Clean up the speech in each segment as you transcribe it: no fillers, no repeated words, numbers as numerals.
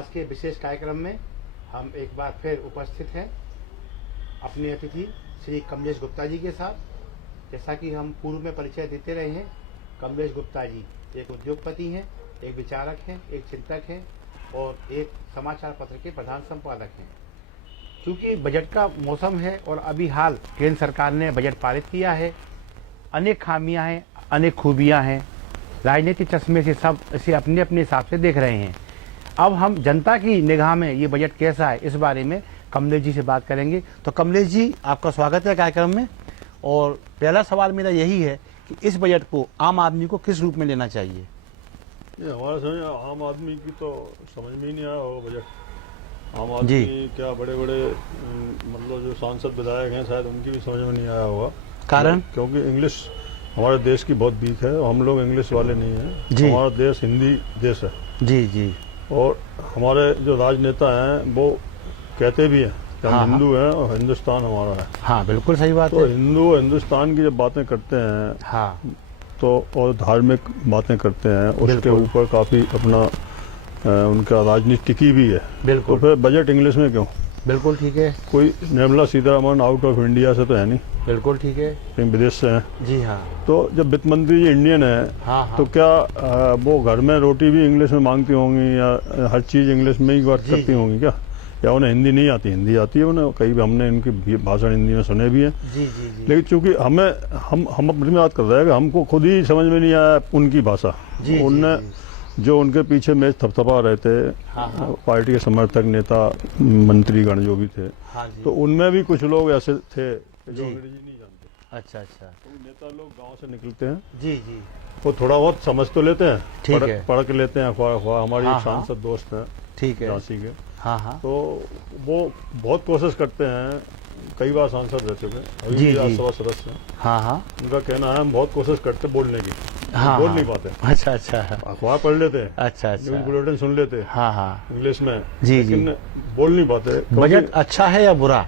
आज के विशेष कार्यक्रम में हम एक बार फिर उपस्थित हैं अपने अतिथि श्री कमलेश गुप्ता जी के साथ। जैसा कि हम पूर्व में परिचय देते रहे हैं, कमलेश गुप्ता जी एक उद्योगपति हैं, एक विचारक हैं, एक चिंतक हैं और एक समाचार पत्र के प्रधान संपादक हैं। क्योंकि बजट का मौसम है और अभी हाल केंद्र सरकार ने बजट पारित किया है, अनेक खामियां हैं, अनेक खूबियां हैं, राजनीतिक चश्मे से सब इसे अपने अपने हिसाब से देख रहे हैं। अब हम जनता की निगाह में ये बजट कैसा है इस बारे में कमलेश जी से बात करेंगे। तो कमलेश जी, आपका स्वागत है कार्यक्रम में। और पहला सवाल मेरा यही है कि इस बजट को आम आदमी को किस रूप में लेना चाहिए? ये हमारा समझ आम आदमी की तो समझ में ही नहीं आया होगा बजट। आम आदमी क्या बड़े बड़े मतलब जो सांसद विधायक हैं शायद उनकी भी समझ में नहीं आया होगा। कारण? क्योंकि इंग्लिश हमारे देश की बहुत वीक है और हम लोग इंग्लिश वाले नहीं हैं। हमारा देश हिंदी देश है। जी जी। और हमारे जो राजनेता हैं वो कहते भी हैं कि हम हिंदू हैं और हिंदुस्तान हमारा है। हाँ, बिल्कुल सही बात तो है। हिंदू और हिंदुस्तान की जब बातें करते हैं, हाँ, तो और धार्मिक बातें करते हैं, उसके ऊपर काफी अपना उनका राजनीति टिकी भी है। बिल्कुल। तो फिर बजट इंग्लिश में क्यों? बिल्कुल ठीक है। कोई Nirmala Sitharaman out of India से तो है नहीं, बिल्कुल ठीक है। कहीं विदेश से हैं। जी हाँ। तो जब वित्त मंत्री जी इंडियन है, हाँ, तो क्या वो घर में रोटी भी इंग्लिश में मांगती होंगी या हर चीज इंग्लिश में ही बात करती होंगी क्या? या उन्हें हिंदी नहीं आती? हिंदी आती है उन्हें, कई भी हमने इनकी भाषण हिंदी में सुने भी हैं। जी जी जी। लेकिन चूंकि हम अपनी बात कर रहे हैं कि हमको खुद ही समझ में नहीं आया उनकी भाषा। उनने जो उनके पीछे मैच थपथपा रहे थे, पार्टी के समर्थक नेता मंत्रीगण जो भी थे, तो उनमें भी कुछ लोग ऐसे थे जो अंग्रेजी नहीं जानते। अच्छा अच्छा। तो नेता लोग गांव से निकलते हैं, जी जी, वो थोड़ा बहुत समझ तो लेते हैं, ठीक है, पढ़ के लेते हैं अखबार। हमारी एक सांसद दोस्त है, ठीक है, झांसी के। हाँ हाँ। तो वो बहुत कोशिश करते हैं, कई बार सांसद रह चुके हैं, अभी भी राज्यसभा सदस्य हैं। हाँ हाँ। उनका कहना है हम बहुत कोशिश करते बोलने की, बोल नहीं पाते। अच्छा अच्छा। अखबार पढ़ लेते हैं, अच्छा अच्छा, न्यूज बुलेटिन सुन लेते हैं, हाँ हाँ, इंग्लिश में, जी लेकिन बोल नहीं पाते। बजट अच्छा है या बुरा,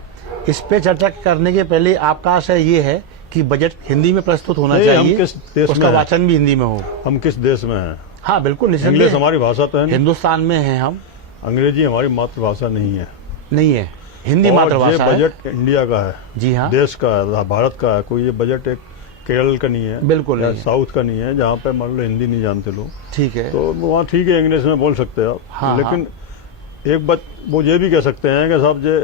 इस पे चर्चा करने के पहले आपका आशय ये है कि बजट हिंदी में प्रस्तुत होना चाहिए, हम किस देश उसका वाचन भी हिंदी में हो। हम किस देश में हैं? हाँ बिल्कुल, इंग्लिश हमारी भाषा तो है नहीं। हिंदुस्तान में है हम। अंग्रेजी हमारी मातृभाषा नहीं है। नहीं है, हिंदी मातृभाषा है। बजट इंडिया का है, जी हाँ, देश का है, भारत का है। कोई ये बजट एक केरल का नहीं है, बिल्कुल नहीं, साउथ का नहीं है, जहाँ पे मान लो हिंदी नहीं जानते लोग। ठीक है, तो वहाँ ठीक है, इंग्लिश में बोल सकते हैं आप। हाँ, लेकिन एक बात वो ये भी कह सकते हैं कि साहब ये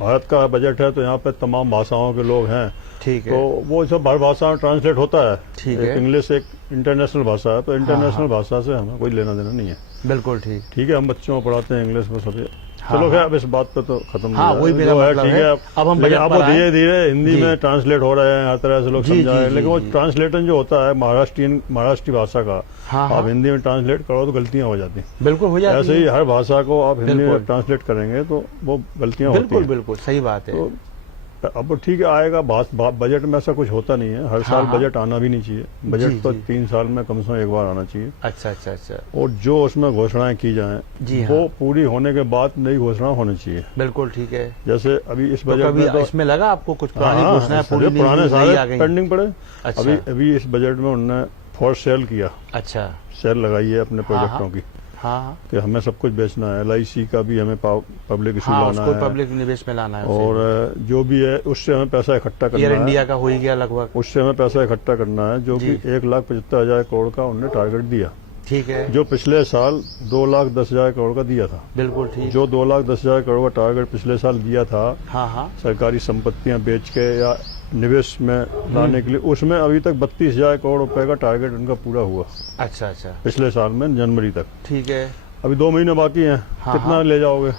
भारत का बजट है तो यहाँ पे तमाम भाषाओं के लोग हैं, ठीक है, तो वो सब हर भाषा में ट्रांसलेट होता है। ठीक है, इंग्लिश एक इंटरनेशनल भाषा है, तो इंटरनेशनल भाषा से हमें कोई लेना देना नहीं है। बिल्कुल ठीक है, हम बच्चों को पढ़ाते हैं इंग्लिश में सभी। चलो क्या, अब इस बात पे तो खत्म। हाँ, वही मेरा मतलब है। अब हम धीरे धीरे हिंदी में ट्रांसलेट हो रहे हैं, हर तरह से लोग समझा रहे हैं। लेकिन वो ट्रांसलेशन जो होता है महाराष्ट्रीय भाषा का, आप हिंदी में ट्रांसलेट करो तो गलतियां हो जाती हैं। बिल्कुल हो जाती है। ऐसे ही हर भाषा को आप हिंदी में ट्रांसलेट करेंगे तो वो गलतियां होती हैं। बिल्कुल बिल्कुल सही बात है। तो अब ठीक है, आएगा। बजट में ऐसा कुछ होता नहीं है, हर साल बजट आना भी नहीं चाहिए। बजट तो 3 साल में कम से कम एक बार आना चाहिए। अच्छा अच्छा अच्छा। और जो उसमें घोषणाएं की जाएं, वो पूरी होने के बाद नई घोषणा होनी चाहिए। बिल्कुल ठीक है। जैसे अभी इस बजट में तो इसमें लगा आपको कुछ पुरानी घोषणाएं पुराने सारे पेंडिंग पड़े। अच्छा। अभी इस बजट में उन्होंने फॉर सेल किया। अच्छा। सेल लगाई है अपने प्रोजेक्टों की। हाँ, कि हमें सब कुछ बेचना है। LIC का भी हमें पब्लिक इशू लाना है, पब्लिक निवेश में लाना है, और जो भी है उससे हमें पैसा इकट्ठा करना है। एयर इंडिया का हो ही गया लगभग, उससे हमें पैसा इकट्ठा करना है, जो कि 1,75,000 करोड़ का उन्होंने टारगेट दिया। ठीक है, जो पिछले साल 2,10,000 करोड़ का दिया था। बिल्कुल ठीक। जो 2,10,000 करोड़ का टारगेट पिछले साल दिया था, हाँ, सरकारी संपत्तियां बेच के या निवेश में लाने के लिए, उसमें अभी तक 32,000 करोड़ रुपए का टारगेट उनका पूरा हुआ। अच्छा अच्छा। पिछले साल में जनवरी तक। ठीक है, अभी 2 महीने बाकी हैं। कितना ले जाओगे?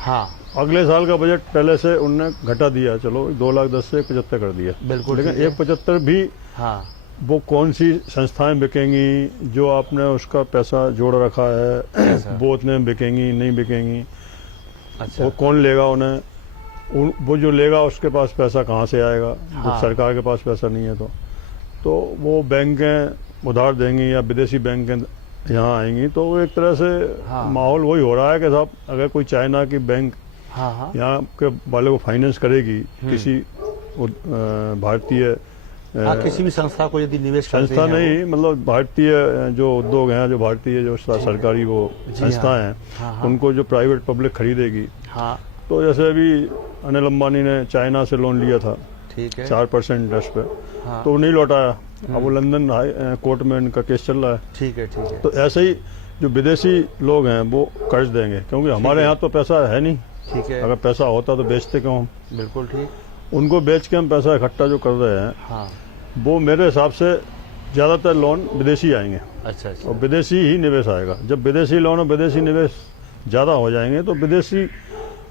हाँ, अगले साल का बजट पहले से उनने घटा दिया, चलो 2,10,000 से 75 कर दिया। बिल्कुल। लेकिन 1,75 भी वो कौन सी संस्थाएं बिकेंगी जो आपने उसका पैसा जोड़ रखा है, वो उतने बिकेंगी नहीं बिकेंगी? अच्छा। वो कौन लेगा उन्हें? वो जो लेगा उसके पास पैसा कहाँ से आएगा? जब सरकार के पास पैसा नहीं है तो वो बैंकें उधार देंगी या विदेशी बैंकें यहाँ आएंगी, तो एक तरह से माहौल वही हो रहा है कि साहब अगर कोई चाइना की बैंक यहाँ के वाले को फाइनेंस करेगी किसी भारतीय किसी भी संस्था को यदि निवेश करते संस्था हैं नहीं, मतलब भारतीय जो उद्योग हैं, जो भारतीय जो सरकारी वो संस्थाएं हैं, हाँ। उनको जो प्राइवेट पब्लिक खरीदेगी, हाँ तो जैसे अभी अनिल अंबानी ने चाइना से लोन लिया था ठीक है 4% इंटरेस्ट पे, हाँ। तो वो नहीं लौटाया। अब वो लंदन कोर्ट में इनका केस चल रहा है। ठीक है ठीक है तो ऐसे ही जो विदेशी लोग हैं वो कर्ज देंगे, क्योंकि हमारे यहाँ तो पैसा है नहीं। ठीक है अगर पैसा होता तो बेचते क्यों हम? बिल्कुल ठीक उनको बेच के हम पैसा इकट्ठा जो कर रहे हैं, हाँ वो मेरे हिसाब से ज़्यादातर लोन विदेशी आएंगे अच्छा अच्छा और विदेशी ही निवेश आएगा। जब विदेशी लोन और विदेशी निवेश ज़्यादा हो जाएंगे तो विदेशी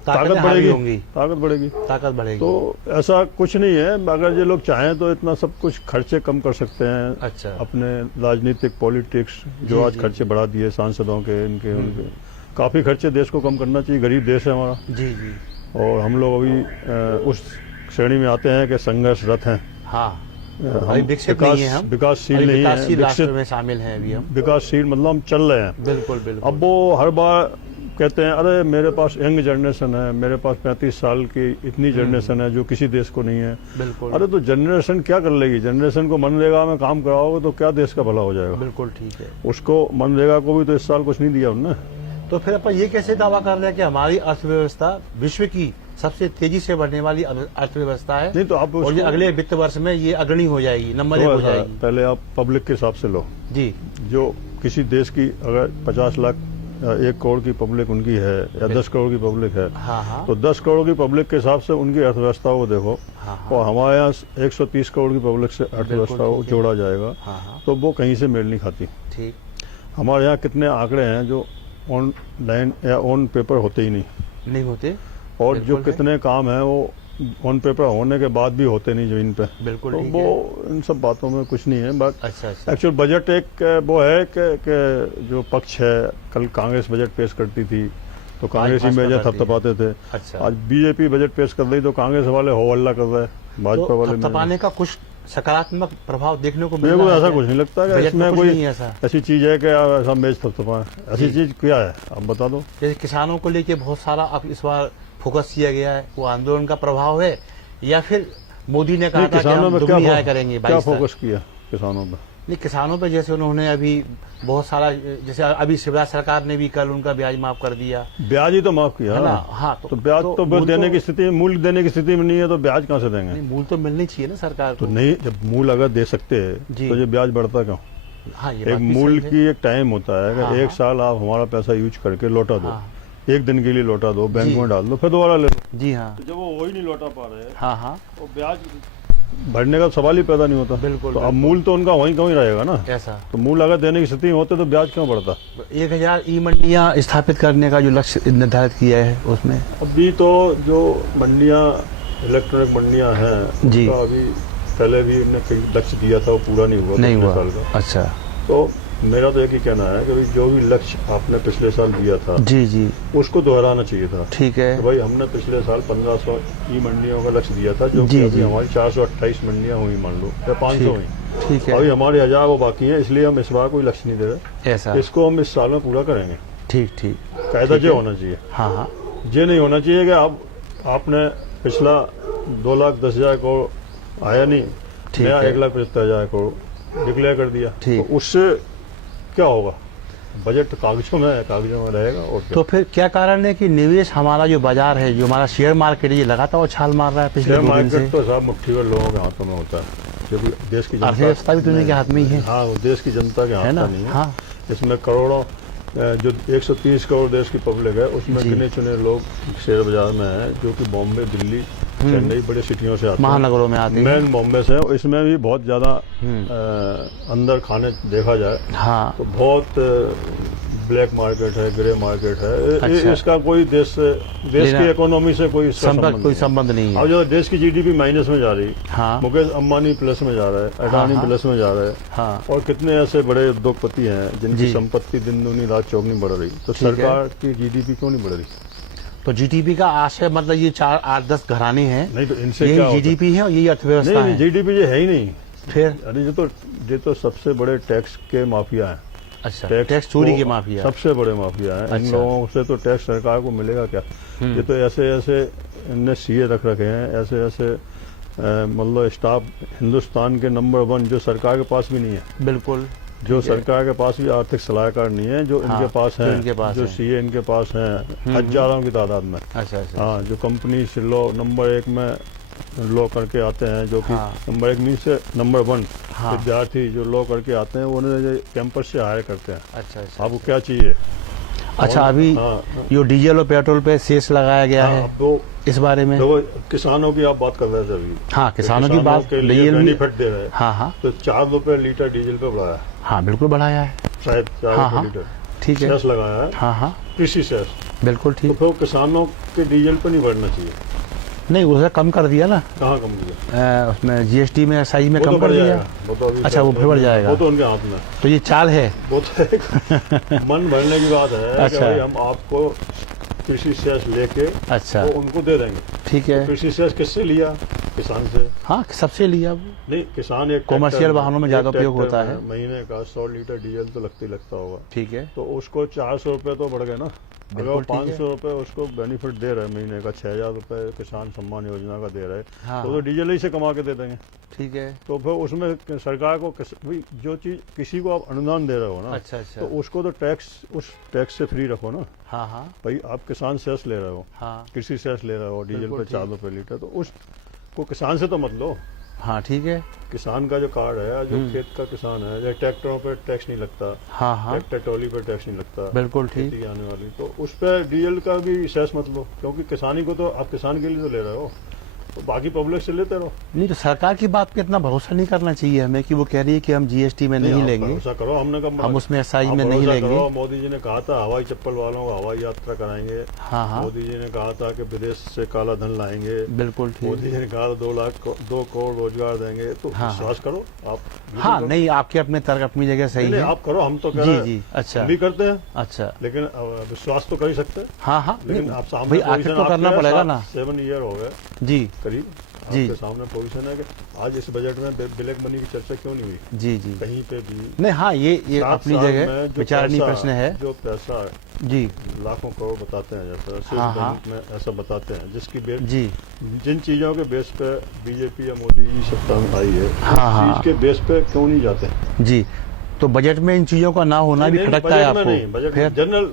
ताकत हावी बढ़ेगी, होंगी, ताकत बढ़ेगी। तो ऐसा कुछ नहीं है। अगर ये लोग चाहें तो इतना सब कुछ खर्चे कम कर सकते हैं। अच्छा अपने राजनीतिक पॉलिटिक्स जो जी, आज जी, खर्चे बढ़ा दिए सांसदों के, इनके उनके, काफ़ी खर्चे देश को कम करना चाहिए। गरीब देश है हमारा, जी जी और हम लोग अभी उस श्रेणी में आते हैं कि संघर्षरत हैं। हाँ हम अभी विकसित नहीं है, हम विकासशील अभी नहीं है, विकासशील राष्ट्र विकसित में शामिल हैं अभी हम। विकासशील मतलब हम चल रहे हैं। बिल्कुल बिल्कुल अब वो हर बार कहते हैं अरे मेरे पास यंग जनरेशन है, मेरे पास 35 साल की इतनी जनरेशन है जो किसी देश को नहीं है। बिल्कुल अरे तो जनरेशन क्या कर लेगी? जनरेशन को मनरेगा में काम कराओगे तो क्या देश का भला हो जाएगा? बिल्कुल ठीक है। उसको मनरेगा को भी तो इस साल कुछ नहीं दिया उन्होंने। तो फिर अपन ये कैसे दावा कर रहे हैं कि हमारी अर्थव्यवस्था विश्व की सबसे तेजी से बढ़ने वाली अर्थव्यवस्था है, नहीं तो आप और ये अगले वित्त वर्ष में ये अग्रणी हो जाएगी, नंबर 1 हो जाएगी? पहले आप पब्लिक के हिसाब से लो। जी जो किसी देश की अगर 50 लाख 1 करोड़ की पब्लिक उनकी है या 10 करोड़ की पब्लिक है, हाँ हाँ तो 10 करोड़ की पब्लिक के हिसाब से उनकी अर्थव्यवस्था को देखो, हाँ और हमारे यहाँ 130 करोड़ की पब्लिक से अर्थव्यवस्था को ठीक है। जोड़ा जाएगा, हाँ हाँ तो वो कहीं से मेल नहीं खाती। ठीक हमारे यहाँ कितने आंकड़े हैं जो ऑनलाइन या ऑन पेपर होते ही नहीं, होते, और जो बिल्कुल है। कितने काम हैं वो ऑन पेपर होने के बाद भी होते नहीं जमीन पे। बिल्कुल तो ठीक वो है। इन सब बातों में कुछ नहीं है। बट अच्छा अच्छा एक्चुअल बजट एक वो है कि जो पक्ष है, कल कांग्रेस बजट पेश करती थी तो कांग्रेसी भाजपा मेजर करती है। थपथपाते थे। अच्छा आज बीजेपी बजट पेश कर रही तो कांग्रेस वाले हो हल्ला कर रहे हैं, भाजपा तो वाले थपथपाने का कुछ सकारात्मक प्रभाव देखने को मिल मेरे को रहा है ऐसा क्या? कुछ नहीं लगता कि बजट में इसमें कुछ कोई नहीं है ऐसा। ऐसी चीज है कि आप ऐसा मेज थपथपाएं। ऐसी जी। चीज क्या है आप बता दो। जैसे किसानों को लेके बहुत सारा अब इस बार फोकस किया गया है, वो आंदोलन का प्रभाव है या फिर मोदी ने कहा नहीं, था कि किसानों हम में दुगनी आय करेंगे क्या 22 तक? फोकस किया किसानों पे? नहीं, किसानों पे जैसे उन्होंने अभी बहुत सारा, जैसे अभी शिवराज सरकार ने भी कल उनका ब्याज माफ कर दिया ब्याज ही तो माफ किया है ना। हाँ तो ब्याज तो मूल देने की स्थिति, मूल्य देने की स्थिति में नहीं है तो ब्याज कहाँ से देंगे? नहीं, मूल तो मिलनी चाहिए ना सरकार तो को। नहीं, जब मूल अगर दे सकते हैं जी। तो ये ब्याज बढ़ता क्यों? हाँ ये एक बात भी मूल सही है। की एक टाइम होता है कि हाँ, एक हाँ। साल आप हमारा पैसा यूज करके लौटा दो, हाँ। एक दिन के लिए लौटा दो, बैंक जी। में डाल दो, फिर दोबारा ले लो। जी हाँ जब वो वही नहीं लौटा पा रहे हाँ हाँ तो ब्याज भरने का सवाल ही पैदा नहीं होता। बिल्कुल, तो अब बिल्कुल। मूल तो उनका वहीं का वहीं रहेगा ना। ऐसा तो मूल अगर देने की स्थिति में होते तो ब्याज क्यों बढ़ता? 1000 ई मंडियां स्थापित करने का जो लक्ष्य निर्धारित किया है उसमें अभी तो जो मंडियां, इलेक्ट्रॉनिक मंडियां हैं, जी। उनका अभी पहले भी हमने कई लक्ष्य दिया था, वो पूरा नहीं हुआ नहीं पिछले हुआ। साल का। अच्छा तो मेरा तो एक ही कहना है कि भाई जो भी लक्ष्य आपने पिछले साल दिया था जी जी उसको दोहराना चाहिए था। ठीक है तो भाई हमने पिछले साल 1500 ई मंडियों का लक्ष्य दिया था, जो कि जी, अभी जी। हमारी 428 मंडियां हुई मान लो, या 500 हुई। ठीक है अभी हमारे 1000 वो बाकी है, इसलिए हम इस बार कोई लक्ष्य नहीं दे रहे। ऐसा इसको हम इस साल में पूरा करेंगे। ठीक ठीक कायदा ये होना चाहिए। हाँ हाँ ये नहीं होना चाहिए कि आपने पिछला 2,10,000 करोड़ आया नहीं, ठीक नया है। 1,75,000 करोड़ डिक्लेयर कर दिया, ठीक। तो उससे क्या होगा? बजट कागजों में है, कागजों में रहेगा और क्या? तो फिर क्या कारण है कि निवेश, हमारा जो बाजार है, जो हमारा शेयर मार्केट है, ये लगातार छाल मार रहा है पिछले शेयर 2 दिन से? मार्केट तो साहब मुट्ठी भर लोगों के हाथों में होता है, क्योंकि देश की अर्थव्यवस्था भी दुनिया के हाथ में ही है। हाँ, वो देश की जनता के है हाथ ना। में नहीं है। हाँ इसमें करोड़ों जो 130 करोड़ देश की पब्लिक है, उसमें जी। गिने चुने लोग शेयर बाजार में हैं, जो कि बॉम्बे, दिल्ली, चेन्नई, बड़े सिटियों से आते हैं, महानगरों में आते हैं। मेन बॉम्बे से। इसमें भी बहुत ज्यादा अंदर खाने देखा जाए हाँ तो बहुत ब्लैक मार्केट है, ग्रे मार्केट है। अच्छा। इसका कोई देश लेना- की इकोनॉमी से कोई इसका संपर्क, कोई संबंध नहीं अब है। जो देश की जीडीपी माइनस में जा रही, हाँ मुकेश अंबानी प्लस में जा रहा है, अडानी हाँ। प्लस में जा रहा है, हाँ और कितने ऐसे बड़े उद्योगपति हैं जिनकी जी। संपत्ति दिन दूनी रात चौगनी बढ़ रही, तो ठीक है। सरकार की जीडीपी क्यों नहीं बढ़ रही? तो जीडीपी का आशय मतलब ये 4, 8, 10 घराने हैं, नहीं तो इनसे क्या यही होता है? जीडीपी है और यही अर्थव्यवस्था नहीं, है। जीडीपी ये है ही नहीं। फिर अरे ये तो सबसे बड़े टैक्स के माफिया हैं। अच्छा, टैक्स चोरी को के माफिया। सबसे बड़े माफिया हैं। इन अच्छा। लोगों से तो टैक्स सरकार को मिलेगा क्या? ये तो ऐसे ऐसे इनने सीए रख रखे हैं, ऐसे ऐसे मतलब स्टाफ हिंदुस्तान के नंबर 1 जो सरकार के पास भी नहीं है, बिल्कुल, जो ठीक है। सरकार के पास भी आर्थिक सलाहकार नहीं है, जो हाँ, इनके पास जो है, इनके पास जो है। सीए इनके पास हैं हजारों की तादाद में। अच्छा अच्छा। हाँ, जो कंपनी से लॉ नंबर 1 में लॉ करके आते हैं, जो कि हाँ। नंबर 1 मीन्स नंबर 1 हाँ। विद्यार्थी जो लॉ करके आते हैं, उन्हें कैंपस से हायर करते हैं। अच्छा अच्छा। आपको क्या चाहिए? अच्छा, अभी हाँ, जो डीजल और पेट्रोल पे सेस लगाया गया हाँ, है, अब वो इस बारे में। देखो, किसानों की आप बात कर रहे थे अभी। हाँ, किसानों की बात, के लिए डीजल भी। बेनिफिट दे रहे हैं, हाँ हाँ तो 4 रुपए लीटर डीजल पे बढ़ाया है, हाँ, बिल्कुल बढ़ाया है। शायद 4 हाँ, रुपए हाँ, लीटर ठीक है। सेस लगाया है, हाँ हाँ, कृषि सेस। बिल्कुल तो ठीक। फिर किसानों के डीजल पे नहीं बढ़ना चाहिए। नहीं, उसे कम कर दिया ना, कहाँ कम किया? उसमें जीएसटी में साइज में वो कम तो कर बढ़ दिया। जाएगा, वो तो अभी अच्छा, वो फिर बढ़ जाएगा। वो तो उनके हाथ में। तो ये चाल है। वो तो एक मन भरने की बात है कि अच्छा। भाई हम आपको कृषि सेस लेके अच्छा, वो उनको दे देंगे। ठीक है। कृषि सेस किससे लिया? किसान से। हाँ, सबसे लिया वो। नहीं, किसान एक कॉमर्शियल ट्रैक्टर वाहनों में ज्यादा एक उपयोग ट्रैक्टर होता है। में महीने का 100 लीटर डीजल तो लगता होगा, ठीक है, तो उसको 400 रुपए तो बढ़ गए ना। अगर बिल्कुल ठीक है। 500 रुपए उसको बेनिफिट दे रहे हैं महीने का, 6000 रुपए किसान सम्मान योजना का दे रहे हैं, हाँ, तो डीजल ही से कमा के दे देंगे। ठीक है। तो फिर उसमें सरकार को भाई जो चीज किसी को आप अनुदान दे रहे हो ना, अच्छा अच्छा। तो उसको तो उस टैक्स से फ्री रखो ना। हाँ हाँ भाई आप किसान सेस ले रहे हो, हाँ कृषि सेस ले रहे हो डीजल बिल्कुल पे 4 रुपए लीटर, तो उसको किसान से तो मत लो। हाँ, ठीक है। किसान का जो कार्ड है, जो खेत का किसान है, या ट्रैक्टरों पर टैक्स नहीं लगता, हाँ हाँ, ट्रैक्टर ट्रॉली पर टैक्स नहीं लगता, बिल्कुल ठीक। खेती आने वाली, तो उस पर डीजल का भी सेस मत लो, क्योंकि किसानी को तो आप किसान के लिए तो ले रहे हो, तो बाकी पब्लिक से लेते रहो। नहीं, तो सरकार की बात पे इतना भरोसा नहीं करना चाहिए हमें कि वो कह रही है कि हम जीएसटी में नहीं आप लेंगे, भरोसा करो, हमने कब हम उसमें एक्साइज आप में नहीं भरोसा लेंगे। करो, मोदी जी ने कहा था हवाई चप्पल वालों को हवाई यात्रा कराएंगे। हाँ हाँ, मोदी जी ने कहा था कि विदेश से काला धन लाएंगे। बिल्कुल ठीक। मोदी जी ने कहा 2 करोड़ रोजगार देंगे, तो हाँ, विश्वास करो आप। हाँ, नहीं, आपके अपने तर्क अपनी जगह सही नहीं, है। आप करो, हम तो कह जी रहे हैं, जी, अच्छा हम भी करते हैं, अच्छा। लेकिन विश्वास तो कर ही सकते हैं। हाँ हाँ, लेकिन नहीं, आप सामने भाई आखिर तो करना पड़ेगा ना। 7 ईयर हो गए जी करीब, जी। आपके सामने पोजीशन है कि आज इस बजट में ब्लैक मनी की चर्चा क्यों नहीं हुई जी जी। कहीं पे भी? नहीं, हाँ, ये 7 अपनी साल जगह में जो विचारणीय पैसा- प्रश्न है। जो पैसा जी लाखों करोड़ बताते हैं, जैसा स्विस हाँ, हाँ। बैंक में ऐसा बताते हैं, जिसकी बेस जी जिन चीजों के बेस पे बीजेपी या मोदी जी सत्ता में आई है, हाँ, हाँ। उस चीज के बेस पे क्यों नहीं जाते? जी। तो बजट में इन चीजों का ना होना भी नहीं, खटकता है बजट में नहीं, आपको बजट फिर? में जनरल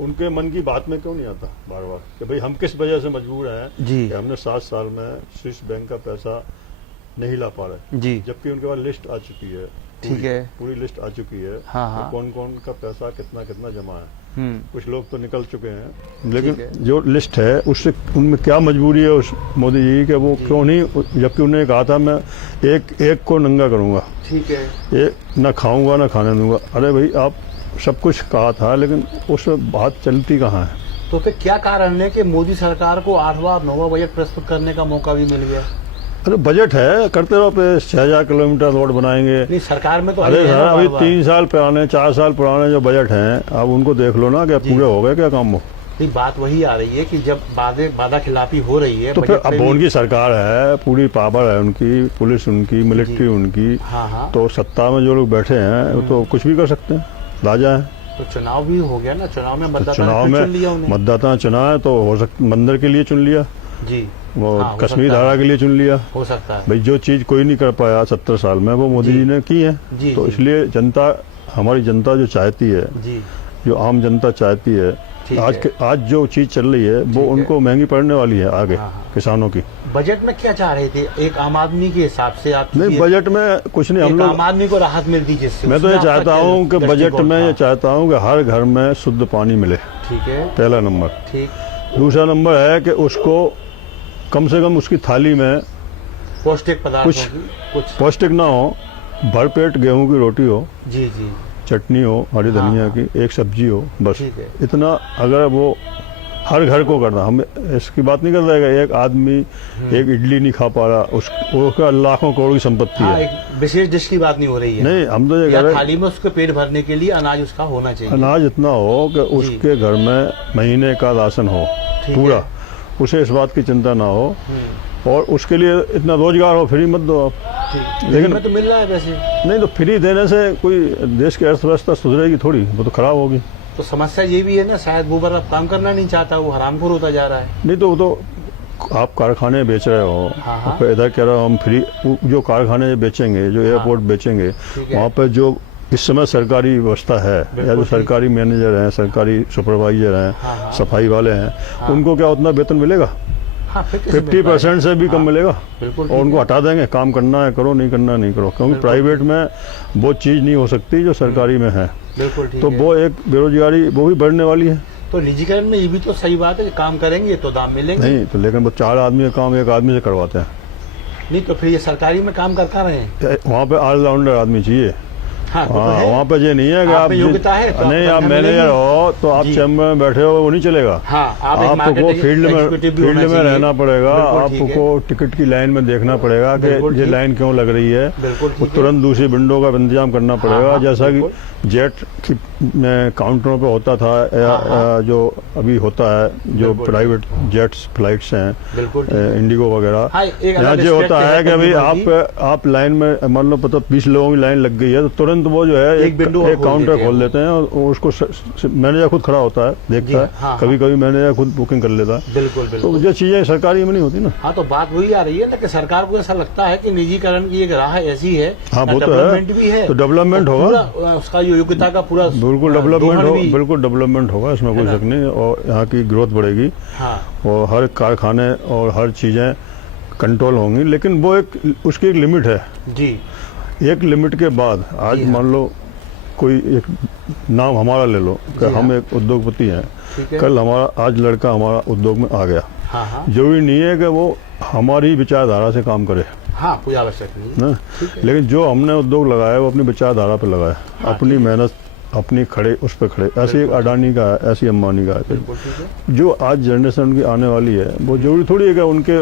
उनके मन की बात में क्यों नहीं आता बार बार कि भाई हम किस वजह से मजबूर हैं जी कि हमने 7 साल में स्विस बैंक का पैसा नहीं ला पा रहे, जी, जबकि उनके पास लिस्ट आ चुकी है। ठीक है। पूरी लिस्ट आ चुकी है। हाँ, हाँ। कौन कौन का पैसा कितना कितना जमा है। कुछ लोग तो निकल चुके हैं, ठीक लेकिन है। जो लिस्ट है उससे उनमें क्या मजबूरी है उस मोदी जी की कि वो क्यों नहीं, जबकि उन्होंने कहा था मैं एक को नंगा करूंगा, ठीक है। एक ना खाऊंगा ना खाने दूंगा। अरे भाई, आप सब कुछ कहा था, लेकिन उस बात चलती कहाँ है? तो फिर क्या कारण है कि मोदी सरकार को 8वां 9वां बजट प्रस्तुत करने का मौका भी मिल गया? अरे बजट है, करते रहो पे 6000 किलोमीटर रोड बनाएंगे। नहीं, सरकार में तो अरे है सर, ना अभी बार-बार। 3 साल पुराने 4 साल पुराने जो बजट हैं, आप उनको देख लो ना, क्या जी। पूरे हो गए क्या काम? वो नहीं, बात वही आ रही है कि जब वादा खिलाफी हो रही है तो फिर बजट अब पे भी- उनकी सरकार है, पूरी पावर है उनकी, पुलिस उनकी, मिलिट्री उनकी, हाँ हाँ, तो सत्ता में जो लोग बैठे हैं वो तो कुछ भी कर सकते हैं, राजा है। तो चुनाव भी हो गया ना, चुनाव में तो मतदाता चुनाव ने चुन लिया में उन्हें। मतदाता चुना है, तो हो सकता मंदिर के लिए चुन लिया, जी, वो हाँ, हो कश्मीर सकता है। धारा के लिए चुन लिया। हो सकता है। भाई जो चीज कोई नहीं कर पाया 70 साल में, वो मोदी जी। जी ने की है। जी, तो जी। इसलिए जनता, हमारी जनता जो चाहती है, जी, जो आम जनता चाहती है, ठीक है। आज जो चीज चल रही है वो ठीक है। उनको महंगी पड़ने वाली है आगे, हाँ, हाँ। किसानों की। बजट में क्या चाह रहे थे? एक आम आदमी के हिसाब से आप नहीं, बजट में कुछ नहीं, हम एक लोग, आम आदमी को राहत मिलती जिससे मैं तो उसमें ये आपका चाहता क्या हूँ कि बजट दृष्टिकोण में ये था? चाहता हूँ कि हर घर में शुद्ध पानी मिले, ठीक है, पहला नंबर। ठीक। दूसरा नंबर है कि उसको कम से कम उसकी थाली में पौष्टिक पदार्थों कुछ- की कुछ। पौष्टिक ना हो, भरपेट गेहूं की रोटी हो, जी जी, चटनी हो हरी हाँ, धनिया हाँ। की, एक सब्जी हो, बस ठीक है। इतना। अगर वो हर घर को करना, हम इसकी बात नहीं कर रहे कि एक आदमी एक इडली नहीं खा पा रहा, उसका लाखों करोड़ की संपत्ति हाँ, है। एक विशेष डिश की बात नहीं हो रही है। नहीं, हम तो ये या कह रहे हैं थाली में उसके पेट भरने के लिए अनाज उसका होना चाहिए। अनाज इतना हो कि उसके घर में महीने का राशन हो ठीक पूरा, है। उसे इस बात की चिंता ना हो, हम्म, और उसके लिए इतना रोजगार हो। फ्री मत दो आप, ठीक। लेकिन- में तो मिल रहा है वैसे। नहीं तो फ्री देने से कोई देश की अर्थव्यवस्था सुधरेगी थोड़ी, वो तो खराब होगी। तो समस्या ये भी है ना, शायद वो अब काम करना नहीं चाहता, वो हरामखोर होता जा रहा है। नहीं तो वो तो आप कारखाने बेच रहे हो, हाँ। तो इधर कह रहा हूँ हम फ्री, जो कारखाने बेचेंगे, जो एयरपोर्ट बेचेंगे, ठीक है। वहाँ पे जो इस समय सरकारी व्यवस्था है, या जो सरकारी मैनेजर हैं, सरकारी सुपरवाइजर हैं, सफाई वाले हैं, उनको क्या उतना वेतन मिलेगा? हाँ, 50% से भी कम मिलेगा। बिल्कुल और उनको हटा देंगे, काम करना है करो, नहीं करना नहीं करो, क्योंकि प्राइवेट में वो चीज़ नहीं हो सकती जो सरकारी में है। बिल्कुल ठीक तो है। वो एक बेरोजगारी वो भी बढ़ने वाली है। तो निजीकरण में ये भी तो सही बात है कि काम करेंगे तो दाम मिलेंगे। नहीं तो लेकिन वो 4 आदमी का काम 1 आदमी से करवाते हैं। नहीं तो फिर ये सरकारी में काम करता रहे। वहाँ पे ऑलराउंडर आदमी चाहिए। हाँ, वो तो हाँ, है। वहाँ पे ये नहीं है कि आप योग्यता है तो नहीं, आप आपको मैनेजर मिलेगी। हो तो आप जी। चैम्बर में बैठे हो, वो नहीं चलेगा। हाँ, आप एक आपको मार्केटिंग फील्ड एग्जीक्यूटिव भी होना में चाहिए। रहना पड़ेगा। बिल्कुल ठीक है। आपको टिकट की लाइन में देखना पड़ेगा बिल्कुल कि ये ठीक। लाइन क्यों लग रही है। बिल्कुल वो ठीक है। तुरंत दूसरी विंडो का इंतजाम करना पड़ेगा। हाँ, जैसा कि बिल्कुल। जेट की में काउंटरों पे होता था, या जो अभी होता है, जो बिल्कुल। प्राइवेट जेट्स फ्लाइट्स हैं, बिल्कुल ठीक है। इंडिगो वगैरह, हाँ, एक यहाँ अलग जो aspect होता है कि भाई कंज्यूमर की। आप लाइन में मान लो पता 20 लोगों की लाइन लग गई है, तो तुरंत वो जो है एक window और एक खोल काउंटर देते हैं खोल देते हैं, और उसको मैनेजर खुद खड़ा होता है, जी, देखता है। हाँ, कभी कभी मैनेजर खुद बुकिंग कर लेता है। बिल्कुल तो बिल्कुल। ये चीजें सरकारी में नहीं होती ना। हाँ, तो बात वही आ रही है ना कि सरकार को ऐसा लगता है कि निजीकरण की एक राह ऐसी है। हाँ, वो तो डेवलपमेंट भी है। है तो डेवलपमेंट और होगा, पूरा उसका योग्यता का पूरा बिल्कुल दोहन डेवलपमेंट होगा, भी। बिल्कुल डेवलपमेंट होगा, इसमें कोई ना? शक नहीं। और यहाँ की ग्रोथ बढ़ेगी, हाँ, और हर कारखाने और हर चीजें कंट्रोल होंगी। लेकिन वो एक उसकी एक लिमिट है। जी, एक लिमिट के बाद आज जी हाँ। मान लो कोई एक नाम हमारा ले लो कि जी हम हाँ। एक उद्योगपति हैं, ठीक है। कल आज लड़का हमारा उद्योग में आ गया, हाँ हाँ जरूरी नहीं है कि वो हमारी विचारधारा से काम करे हाँ, कोई आवश्यक नहीं है। ना। ठीक है। लेकिन जो हमने उद्योग लगाया वो अपनी विचारधारा पे लगाया, हाँ, अपनी ठीक है। मेहनत, अपनी खड़े उस पे खड़े। ऐसे एक अडानी का है, ऐसी अंबानी का है। बिल्कुल ठीक है। जो आज जनरेशन की आने वाली है, वो जरूरी थोड़ी है कि उनके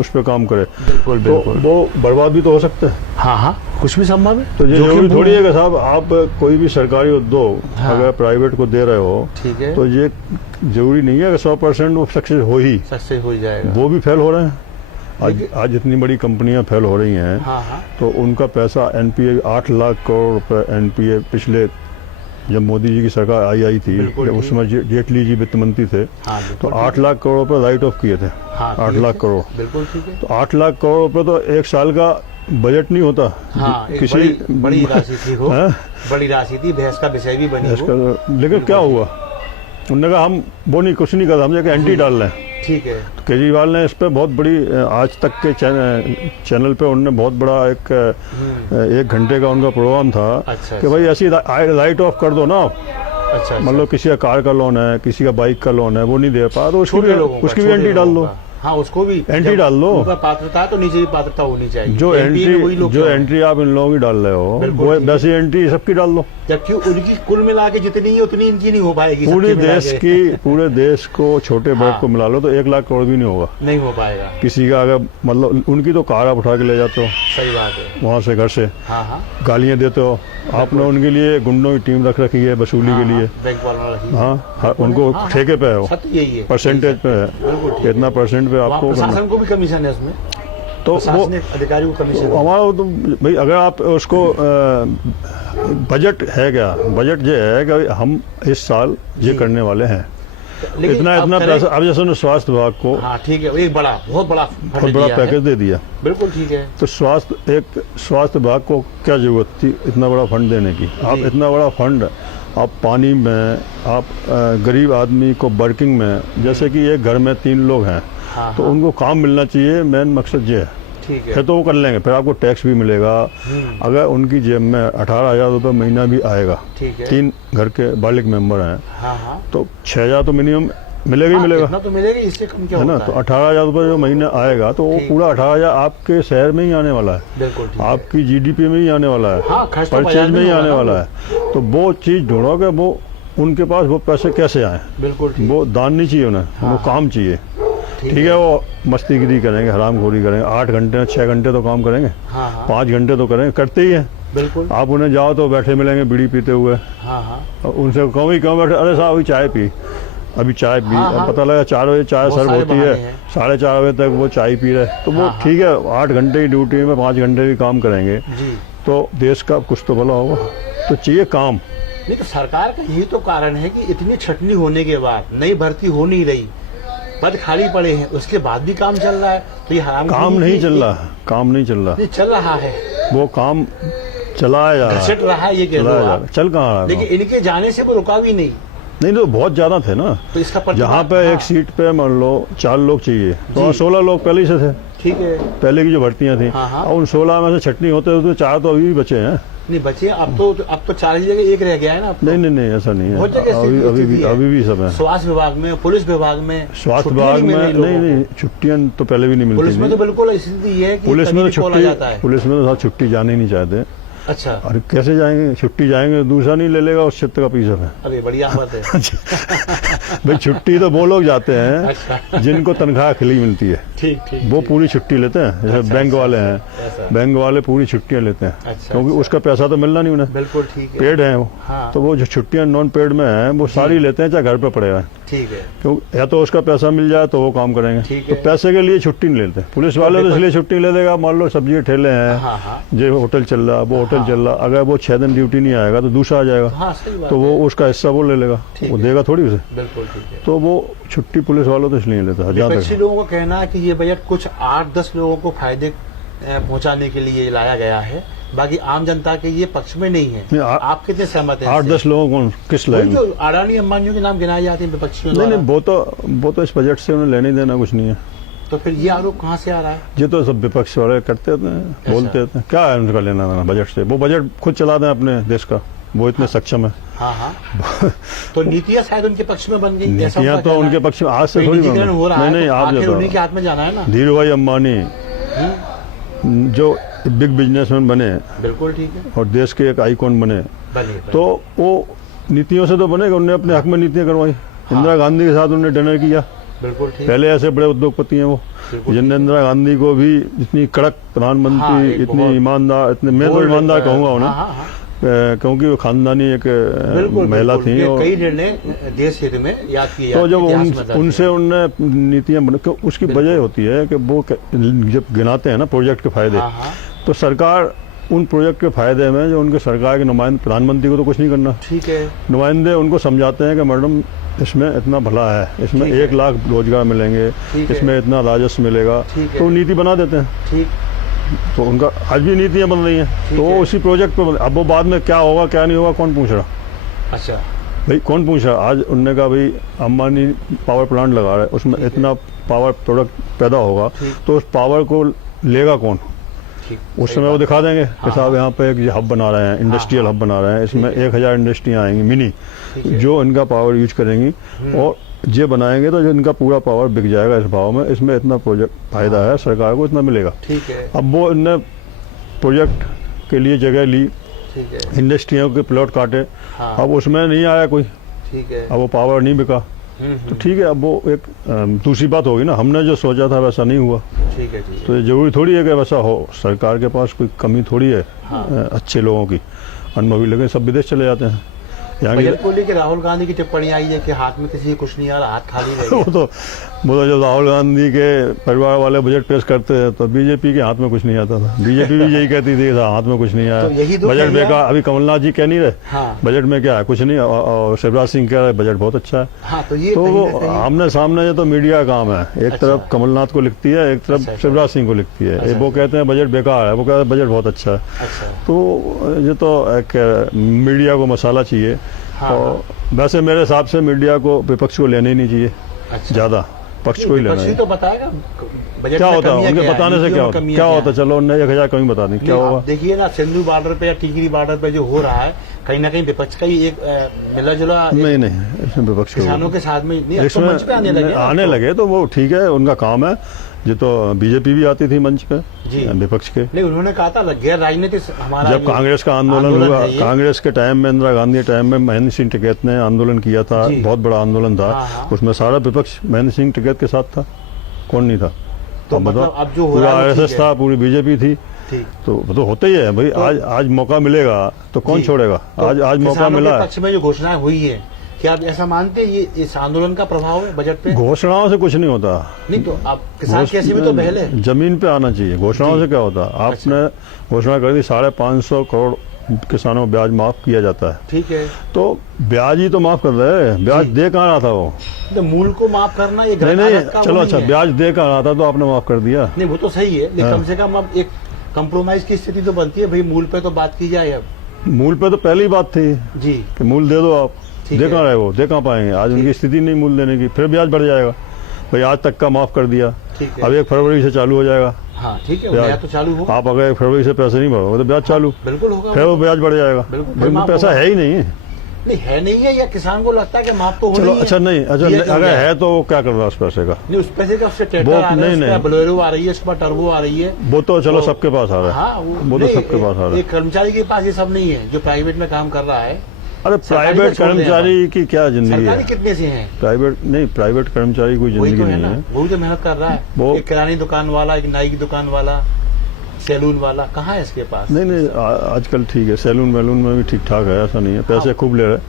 उस पे काम करे। बिल्कुल तो बिल्कुल। वो बर्बाद भी तो हो सकते हैं। हाँ हाँ, कुछ भी संभव है। तो ये जोखिम जरूरी थोड़ी पूर्ण है कि साहब आप कोई भी सरकारी उद्योग हाँ। अगर प्राइवेट को दे रहे हो, ठीक है। तो ये जरूरी नहीं है कि 100% वो सक्सेस हो ही, सक्सेस हो जाएगा। वो भी फेल हो रहे हैं। आज इतनी बड़ी कंपनियां फेल हो रही हैं, हाँ हाँ, तो उनका पैसा एनपीए 8 लाख करोड़ रुपए एनपीए पिछले जब मोदी जी की सरकार आई थी, बिल्कुल जब उस समय जेटली जी वित्त मंत्री थे, हाँ, तो बिल्कुल 8 लाख करोड़ रुपए राइट ऑफ किए थे। हाँ, 8 लाख करोड़, बिल्कुल ठीक है। तो 8 लाख करोड़ रुपए तो एक साल का बजट नहीं होता। हाँ, एक बड़ी राशि थी वो। हाँ? बड़ी राशि थी, बहस का विषय भी बनी वो। लेकिन क्या हुआ, उन्होंने कहा हम वो नहीं, कुछ नहीं करता, हम जाके एंटी डाल रहे हैं। ठीक है। तो केजरीवाल ने इस पे बहुत बड़ी, आज तक के चैनल पे उन्होंने बहुत बड़ा एक 1 घंटे का उनका प्रोग्राम था। अच्छा, कि भाई ऐसी राइट ऑफ कर दो ना आप। अच्छा, मतलब किसी का कार का लोन है, किसी का बाइक का लोन है, वो नहीं दे पा, तो उसकी छोटे लोगों का, भी छोटे एंटी डाल लोगों दो। का। हाँ, उसको भी एंट्री जब डाल लो। उनका पात्रता है तो नीचे भी पात्रता होनी चाहिए। जो MP में वही लोग क्यों हैं? एंट्री आप इन लोगों की डाल रहे हो, बिल्कुल वो ठीक है। वैसी एंट्री सबकी डाल दो। जबकि उनकी कुल मिला के जितनी है उतनी इनकी नहीं हो पाएगी। पूरे सबकी मिला देश के। पूरे देश को छोटे बड़े हाँ। को मिला लो तो 1 लाख करोड़ भी नहीं होगा नहीं हो पाएगा। किसी का। अगर मतलब उनकी तो कार आप उठा के ले जाते हो सही बात है। वहां से, घर से हाँ हाँ, गालियां देते हो। आपने उनके लिए गुंडों की टीम रख रखी है वसूली के लिए। बैंक वालों ने। हाँ, उनको हाँ, ठेके पे है, वो सत्य यही है, परसेंटेज पे बिल्कुल ठीक है, इतना परसेंट पे वहाँ आपको करना। प्रशासन को भी कमीशन है उसमें। तो वो प्रशासनिक अधिकारी को कमीशन है। हमारा तो भाई, अगर आप उसको बजट है क्या, बजट ये है कि हम इस साल ये जी। करने वाले हैं, लेकिन इतना अब करें- पैसा। अब जैसे उन्होंने स्वास्थ्य विभाग को हाँ ठीक है, एक बहुत बड़ा फंड बहुत बड़ा दिया है। पैकेज दे दिया। बिल्कुल ठीक है। तो स्वास्थ्य विभाग को क्या जरूरत थी इतना बड़ा फंड देने की। आप जी। इतना बड़ा फंड आप पानी में, आप गरीब आदमी को वर्किंग में, जैसे कि एक घर में 3 लोग हैं, हाँ तो हाँ, उनको काम मिलना चाहिए, मेन मकसद ये है। ठीक है। फिर तो वो कर लेंगे, फिर आपको टैक्स भी मिलेगा। अगर उनकी जेब में 18,000 रुपये महीना भी आएगा, ठीक है। 3 घर के बालिक मेंबर हैं, हाँ हाँ, तो 6,000 तो मिनिमम मिलेगा ही हाँ, मिलेगा, इतना तो मिलेगा, इससे कम क्या है ना। होता तो है। 18,000 रुपये जो महीने आएगा, तो वो ठीक। पूरा 18,000 आपके शहर में ही आने वाला है, बिल्कुल ठीक है। आपकी जीडीपी में ही आने वाला है, हाँ, खर्च तो परचेज बाजार में ही होगा आने ना वाला वो। है। तो वो चीज़ ढूंढोगे, वो उनके पास वो पैसे कैसे आए। बिल्कुल ठीक। वो दान नहीं चाहिए उन्हें, वो काम चाहिए। ठीक है, वो मस्तीगिरी करेंगे, हरामखोरी करेंगे, 8 घंटे 6 घंटे तो काम करेंगे, हाँ हाँ, 5 घंटे तो करेंगे, करते ही हैं। बिल्कुल। आप उन्हें जाओ तो बैठे मिलेंगे बीड़ी पीते हुए, हाँ हाँ, और उनसे कहो ही क्यों बैठे, अरे साहब अभी चाय पी, अभी चाय पी। हाँ, अब हाँ। पता लगा 4 बजे चाय बहुत सर्व सारे होती बहाने है, हैं। 4:30 बजे तक वो चाय पी रहे, तो वो हाँ, हाँ। ठीक है, 8 घंटे की ड्यूटी में 5 घंटे भी काम करेंगे, जी। तो देश का कुछ तो भला होगा। तो चाहिए काम। नहीं तो सरकार का यही तो कारण है कि इतनी छटनी होने के बाद नई भर्ती हो नहीं रही, पद खाली पड़े हैं, उसके बाद भी काम चल रहा है, तो ये हराम काम नहीं चल रहा, काम नहीं चल रहा, नहीं चल रहा है, वो काम चलाया जा रहा घसट रहा है, ये कह चलाया रहे जा हो रहा आप। चल कहाँ रहा है लेकिन इनके जाने से वो रुका भी नहीं, नहीं तो बहुत ज्यादा थे ना, तो इसका जहाँ पे एक सीट पे मान लो 4 लोग चाहिए तो वहाँ 16 लोग पहले ही से थे, ठीक है, पहले की जो भर्तियां थी। हाँ, हाँ। और उन 16 में से छटनी होते होते 4 तो अभी भी बचे हैं। नहीं बचे, अब तो 40 जगह एक रह गया है ना अब तो। नहीं ऐसा नहीं बहुत है, जगह अभी भी सब है। स्वास्थ्य विभाग में, पुलिस विभाग में, स्वास्थ्य छुट्टियां विभाग में मिल रही लोगों नहीं को। छुट्टियां तो पहले भी नहीं मिलती पुलिस में तो थी। बिल्कुल स्थिति ये है कि पुलिस कभी में भी तो कॉल आ जाता है। पुलिस में तो साथ छुट्टी जाने ही नहीं चाहते। अच्छा, अरे कैसे जाएंगे, छुट्टी जाएंगे दूसरा नहीं ले लेगा उस क्षेत्र का पीछा है। अरे बढ़िया बात है। भाई छुट्टी तो वो लोग जाते हैं अच्छा, जिनको तनख्वाह खिली मिलती है, ठीक ठीक, वो ठीक। पूरी छुट्टी लेते हैं। जैसे अच्छा, बैंक अच्छा, वाले हैं, ऐसा। बैंक वाले पूरी छुट्टियां लेते हैं, अच्छा, क्योंकि अच्छा। उसका पैसा तो मिलना नहीं उन्हें, बिल्कुल ठीक है, पेड है वो। हाँ। तो वो जो छुट्टियां नॉन पेड में है वो सारी लेते हैं, चाहे घर पे पड़ेगा, ठीक है, क्यों या तो उसका पैसा मिल जाए तो वो काम करेंगे। ठीक तो है। पैसे के लिए छुट्टी नहीं लेते। पुलिस वाले तो इसलिए छुट्टी ले देगा, मान लो सब्जी के ठेले हैं, हाँ हाँ जो होटल चल रहा वो होटल चल रहा, अगर वो 6 दिन ड्यूटी नहीं आएगा तो दूसरा आ जाएगा, हाँ, सही बात तो वो है। उसका हिस्सा वो ले लेगा, ठीक वो है। देगा थोड़ी उसे। बिल्कुल ठीक है। तो वो छुट्टी पुलिस वालों तो इसलिए नहीं लेता जहाँ विपक्षी तक। लोगों का कहना है कि ये बजट कुछ 8-10 लोगों को फायदे पहुंचाने के लिए लाया गया है, बाकी आम जनता के ये पक्ष में नहीं है। नहीं, आप कितने सहमत हैं? 8-10 लोगों को किस वही लाइन में? जो अडानी अंबानियों के नाम गिनाए जाते हैं विपक्षियों नहीं द्वारा, वो तो इस बजट से उन्हें लेने देना कुछ नहीं है। तो फिर ये आरोप कहाँ से आ रहा है? ये तो सब विपक्ष वाले करते होते हैं, बोलते होते हैं। क्या है उनका लेना देना बजट से? वो बजट खुद चला दें अपने देश का, वो इतने सक्षम है। हाँ हाँ, तो नीतियाँ शायद उनके पक्ष में बन गई, ऐसा नीतियां उनका तो कहना उनके है। पक्ष में आज से भाई थोड़ी निजीकरण हो रहा है, नहीं तो आप आखिर जो उन्हीं के हाथ में जाना है ना। धीरू भाई अंबानी जो बिग बिजनेसमैन बने बिल्कुल ठीक है, और देश के एक आइकॉन बने, बने तो वो नीतियों से तो बनेगा। उन्होंने अपने हक में नीतियां करवाई। इंदिरा गांधी के साथ उन्होंने डिनर किया। बिल्कुल ठीक। पहले ऐसे बड़े उद्योगपति हैं वो, बिल्कुल जिनने इंदिरा गांधी को भी इतनी कड़क हाँ, प्रधानमंत्री, एक इतनी बहुत ईमानदार, इतने मैं तो बोल्ड, ईमानदार कहूंगा हाँ, उन्हें, हाँ, हाँ। क्योंकि वो खानदानी एक बिल्कुल महिला बिल्कुल, थी। ये और कई निर्णय देश हित में याद किए तो जाते जब हैं, इतिहास में दर्ज उनसे है। उनने नीतियां बना, उसकी वजह होती है कि वो जब गिनाते हैं ना प्रोजेक्ट के फायदे, हाँ हाँ, तो सरकार उन प्रोजेक्ट के फायदे में जो उनके सरकार के नुमाइंदे, प्रधानमंत्री को तो कुछ नहीं करना, ठीक है, नुमाइंदे उनको समझाते हैं कि मैडम इसमें इतना भला है, इसमें ठीक है। 1 लाख रोजगार मिलेंगे, ठीक है। इसमें इतना राजस्व मिलेगा, ठीक है। तो वो नीति बना देते हैं। ठीक, तो उनका आज भी नीतियां बन रही हैं, ठीक तो वो है। उसी प्रोजेक्ट पे अब वो बाद में क्या होगा क्या नहीं होगा कौन पूछ रहा? अच्छा, भाई कौन पूछ रहा? आज उनने कहा भाई अंबानी पावर प्लांट लगा रहा है, उसमें ठीक है। इतना पावर प्रोडक्ट पैदा होगा, ठीक। तो उस पावर को लेगा कौन? ठीक, उस सही समय वो बात। दिखा देंगे कि हाँ, साहब यहाँ पे एक हब बना रहे हैं, इंडस्ट्रियल हब बना रहे हैं, इसमें ठीक है। 1000 इंडस्ट्रियाँ आएंगी मिनी, ठीक है। जो इनका पावर यूज करेंगी, और ये बनाएंगे तो जो इनका पूरा पावर बिक जाएगा इस भाव में, इसमें इतना प्रोजेक्ट फायदा है, सरकार को इतना मिलेगा। ठीक है, अब वो इनने प्रोजेक्ट के लिए जगह ली, ठीक है, इंडस्ट्रियों के प्लॉट काटे, हाँ, अब उसमें नहीं आया कोई, ठीक है, अब वो पावर नहीं बिका, तो ठीक है। अब वो एक दूसरी बात होगी ना, हमने जो सोचा था वैसा नहीं हुआ, ठीक है, ठीक है। तो ये जरूरी थोड़ी है कि वैसा हो। सरकार के पास कोई कमी थोड़ी है हाँ। अच्छे लोगों की, अनुभवी लोग सब विदेश चले जाते हैं। यहाँ की बजट को लेकर राहुल गांधी की टिप्पणी आई है कि हाथ में किसी को कुछ नहीं आ रहा, हाथ खाली रह वो गया। तो जब राहुल गांधी के परिवार वाले बजट पेश करते हैं तो बीजेपी के हाथ में कुछ नहीं आता था। बीजेपी भी यही कहती थी हाथ में कुछ नहीं तो यही आया, तो बजट कह दिया। बेकार। अभी कमलनाथ जी कह नहीं रहे हाँ बजट में क्या है, कुछ नहीं, और शिवराज सिंह कह रहे बजट बहुत अच्छा है। हाँ, तो ये तो कहीं वो ना कहीं आमने सामने ये तो मीडिया का काम है, एक अच्छा। तरफ कमलनाथ को लिखती है, एक तरफ अच्छा। शिवराज सिंह को लिखती है। अच्छा। वो कहते हैं बजट बेकार है, वो कहते हैं बजट बहुत अच्छा है। अच्छा, तो ये तो एक मीडिया को मसाला चाहिए। हाँ, और वैसे मेरे हिसाब से मीडिया को विपक्ष को लेना ही नहीं चाहिए अच्छा। ज्यादा, पक्ष को ही लेना विपक्षी है। तो बताएगा बजट क्या में होता है कमियां उनके क्या है, बताने से नीतियों क्या में होता है? कमियां क्या क्या होता है? है? चलो उन्हें 1000 कमी बता दी, क्या नहीं, होगा? आप देखिए ना, सिंधु बॉर्डर पे या टिकरी बॉर्डर पे जो हो रहा है, कहीं ना कहीं विपक्ष का ही एक मिला जुला नहीं इसमें विपक्ष किसानों को के साथ में नहीं, अब तो मंच पे आने लगे ना, आने अब तो। लगे तो वो ठीक है, उनका काम है। ये तो बीजेपी भी आती थी मंच पे जी। विपक्ष के। नहीं, उन्होंने कहा था लग गया राजनीति हमारा जब ये कांग्रेस का आंदोलन हुआ, है ये। कांग्रेस के टाइम में, इंदिरा गांधी के टाइम में महेंद्र सिंह टिकैत ने आंदोलन किया था, जी। बहुत बड़ा आंदोलन था। हाँ, हाँ। उसमें सारा विपक्ष महेंद्र सिंह टिकैत के साथ था, कौन नहीं था? तो अब मतलब बताओ, अब जो हो पूरा रहा है वो ठीक आरएसएस है। था, पूरी बीजेपी थी, ठीक, तो वो तो होता ही है भाई। आज मौका मिलेगा तो कौन जी। छोड़ेगा? तो आज मौका किसानों के मिला है। पक्ष में जो घोषणाएं हुई है, क्या आप ऐसा मानते हैं ये इस आंदोलन का प्रभाव है बजट पे? घोषणाओं से कुछ नहीं होता। नहीं तो आप किसान कैसे भी तो बहले। जमीन पे आना चाहिए। घोषणाओं जी। से क्या होता? आपने घोषणा कर दी 550 करोड़ किसानों को ब्याज माफ किया जाता है। ठीक है, तो ब्याज ही तो माफ कर रहे हैं, ब्याज दे कहाँ रहा था वो? तो मूल को माफ करना ये नहीं गलत का चलो वो अच्छा, नहीं है। ब्याज दे कहाँ रहा था तो आपने माफ कर दिया। नहीं वो तो सही है, लेकिन हाँ। कम से कम अब एक कंप्रोमाइज की स्थिति तो बनती है भाई, मूल पे तो बात की जाए अब। मूल पे तो पहले ही बात थी जी कि मूल दे दो आप, ठीक दे है। कहाँ रहे वो, दे कहाँ पाएंगे? आज उनकी स्थिति नहीं मूल देने की, फिर ब्याज बढ़ जाएगा। भाई आज तक का माफ कर दिया, ठीक है। अब 1 फरवरी से चालू हो जाएगा हाँ ठीक है, ब्याज। नया तो चालू होगा। आप अगर 1 फरवरी से पैसे नहीं भरोगे तो ब्याज चालू, बिल्कुल होगा। फिर वो ब्याज बढ़ जाएगा। बिल्कुल, भाई माफ पैसा होगा। है ही नहीं। नहीं है नहीं है, या किसान को लगता है कि माफ तो होना चलो ही है। अच्छा नहीं, अच्छा दिया क्यों अगर जाए? है तो वो क्या कर रहा है उस पैसे का? नहीं उस पैसे का उससे वो ट्रैक्टर आ रहा है, नहीं, उसके नहीं। बाद बोलेरो आ रही है, उसके बाद टर्बो आ रही है। वो तो चलो तो- सबके पास आ रहा है। हाँ वो तो नहीं, सबके पास आ रहा है। एक कर्मचारी के पास ये सब नहीं है जो प्राइवेट में काम कर रहा है। अरे सरकारी प्राइवेट को छोड़ दें कर्मचारी की क्या जिंदगी सरकारी है? कितने से हैं? प्राइवेट नहीं, प्राइवेट कर्मचारी कोई वही जिंदगी तो है नहीं ना, है। वही तो मेहनत कर रहा है। वो- एक किरानी दुकान वाला, एक नाई की दुकान वाला, सैलून वाला, कहाँ है इसके पास? नहीं आजकल ठीक है, सैलून वैलून में भी ठीक ठाक है, ऐसा नहीं है, पैसे हाँ। खूब ले रहे हैं।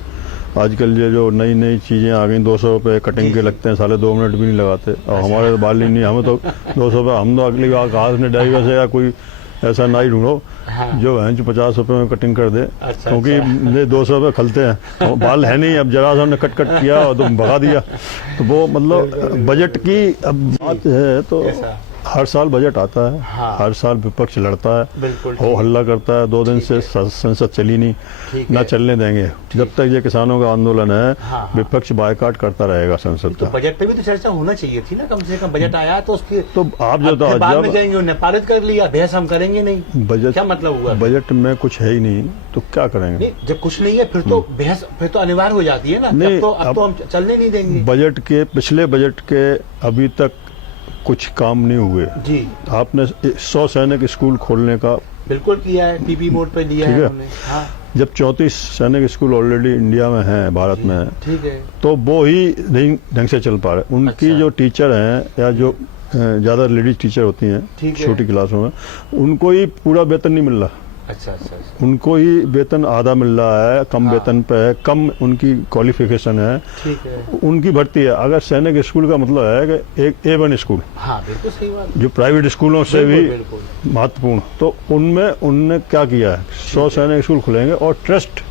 आजकल ये जो नई नई चीजें आ गई, 200 रुपये कटिंग जी, के जी। लगते हैं, साले 2 मिनट भी नहीं लगाते। और अच्छा। हमारे तो बाल ही नहीं, हमें तो 200 रुपये, हम तो अगली बार कहा अपने ड्राइवर से या कोई ऐसा नाई ढूंढो हाँ। जो है जो 50 रुपये में कटिंग कर दे, अच्छा, क्योंकि अच्छा। मेरे 200 रुपये खलते हैं और बाल है नहीं। अब जरा सा हमने कट किया और तो भगा दिया। तो वो मतलब बजट की अब बात है तो ऐसा। हर साल बजट आता है, हाँ। हर साल विपक्ष लड़ता है, बिल्कुल हो ठीक। हल्ला करता है। 2 दिन ठीक से है। संसद चली नहीं, ठीक ना है। चलने देंगे जब तक ये किसानों का आंदोलन है। हाँ, हाँ। विपक्ष बायकाट करता रहेगा संसद तो का। बजट पे भी तो चर्चा होना चाहिए थी ना, कम से कम बजट आया तो उसकी तो आप जो अब फिर बाद में जब जाएंगे उन्हें पारित कर लिया, बहस हम करेंगे नहीं। बजट क्या मतलब हुआ? बजट में कुछ है ही नहीं तो क्या करेंगे? नहीं जब कुछ नहीं है फिर तो बहस फिर तो अनिवार्य हो जाती है ना। नहीं, अब तो हम चलने नहीं देंगे। बजट के पिछले बजट के अभी तक कुछ काम नहीं हुए। जी आपने 100 सैनिक स्कूल खोलने का, बिल्कुल किया है, पीपी मोड पे दिया ठीक है है। उन्होंने। हाँ जब 34 सैनिक स्कूल ऑलरेडी इंडिया में हैं, भारत में है, ठीक है। तो वो ही नहीं ढंग से चल पा रहे। उनकी अच्छा। जो टीचर हैं या जो ज्यादा लेडीज टीचर होती हैं ठीक है। छोटी क्लासों में, उनको ही पूरा वेतन नहीं मिल रहा। अच्छा अच्छा अच्छा। उनको ही वेतन आधा मिल रहा है, कम हाँ। वेतन पे है, कम उनकी क्वालिफिकेशन है, ठीक है। उनकी भर्ती है। अगर सैनिक स्कूल का मतलब है कि एक A1 स्कूल हाँ बिल्कुल सही बात। जो प्राइवेट स्कूलों से भी बिल्कुल, बिल्कुल। महत्वपूर्ण, तो उनमें उनने क्या किया है, 100 सैनिक स्कूल खुलेंगे और ट्रस्ट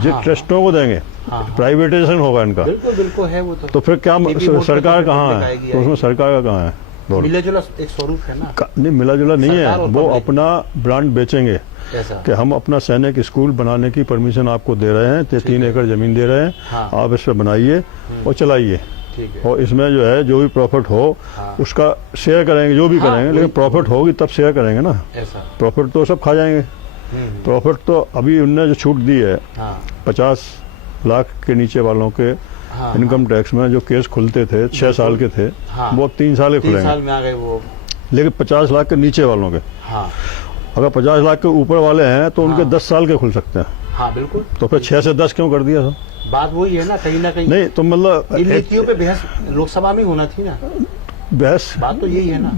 जो हाँ, ट्रस्टों को देंगे, हाँ। प्राइवेटाइजेशन होगा इनका। बिल्कुल बिल्कुल है वो तो फिर क्या पीपी मोड पे सरकार तो कहाँ पब्लिक है? आएगी, तो उसमें आएगी। सरकार का कहाँ है? बोलो। मिला जुला एक स्वरूप है ना नहीं मिला जुला नहीं है, सरकार और वो पब्लिक। अपना ब्रांड बेचेंगे ऐसा। कि हम अपना सैनिक स्कूल बनाने की परमिशन आपको दे रहे हैं, 3 एकड़ जमीन दे रहे हैं, हाँ। आप इस पर बनाइए और चलाइए, ठीक है। और इसमें जो है जो भी प्रॉफिट हो हाँ। उसका शेयर करेंगे, जो भी हाँ, करेंगे, वही लेकिन तो। प्रॉफिट होगी तब शेयर करेंगे ना। ऐसा। प्रॉफिट तो सब खा जाएंगे। प्रॉफिट तो अभी उनने जो छूट दी है हाँ 50 लाख के नीचे वालों के हाँ। इनकम टैक्स में जो केस खुलते थे 6 साल के थे, हाँ। वो अब 3 साल के 3 खुलेंगे। साल में आ गए वो। लेकिन 50 लाख के नीचे वालों के, हाँ अगर 50 लाख के ऊपर वाले हैं तो उनके हाँ। 10 साल के खुल सकते हैं। हाँ बिल्कुल। तो फिर 6 से 10 क्यों कर दिया था? बात वही है ना कहीं नहीं तो मतलब इन नीतियों पे बहस लोकसभा में होना थी ना। बहस बात तो यही है ना।